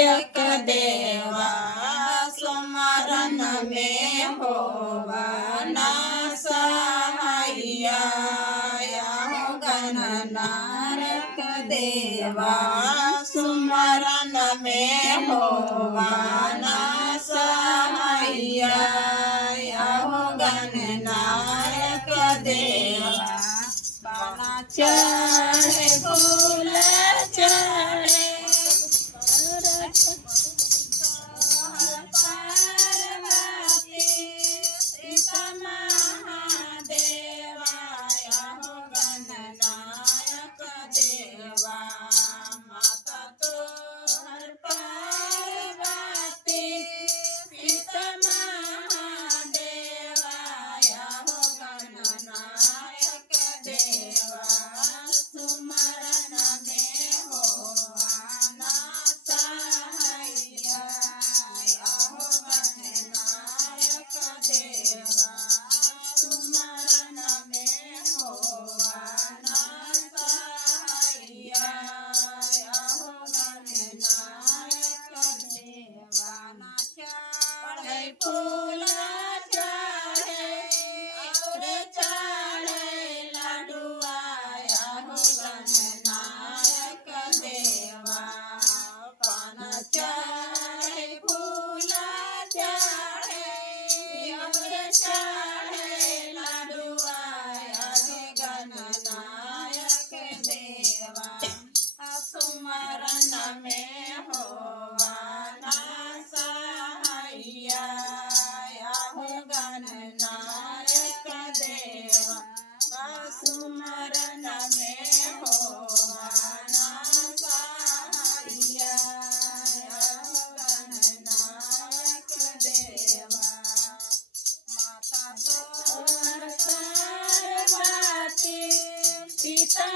नायक देवा सुमरन में होवा ना सहाइया हो गणनायक देवा सुमरन में होवा ना सहाइया हो गणनायक देवा पाना चढ़े फूल चढ़े पार्वती सीता महादेवा हो गणनायक देवा माता तोहर पार्वती सीता महादेवा हो गणनायक देवा सुमरन में होवा ना सहाइया हो गणनायक देवा सुमरन में होवा ना सहाइया हो गणनायक देवा ना चढ़े फूल चढ़े और चढ़े लडुआ हो गणनायक देवा पान चढ़े फूल चढ़े और चढ़े लडुआ हो गणनायक देवा सुमरन में होवा ना सहाइया हो गणनायक देवा सुमरन में होवा ना सहाइया हो गणनायक देवा माता तोहर पार्वती सीता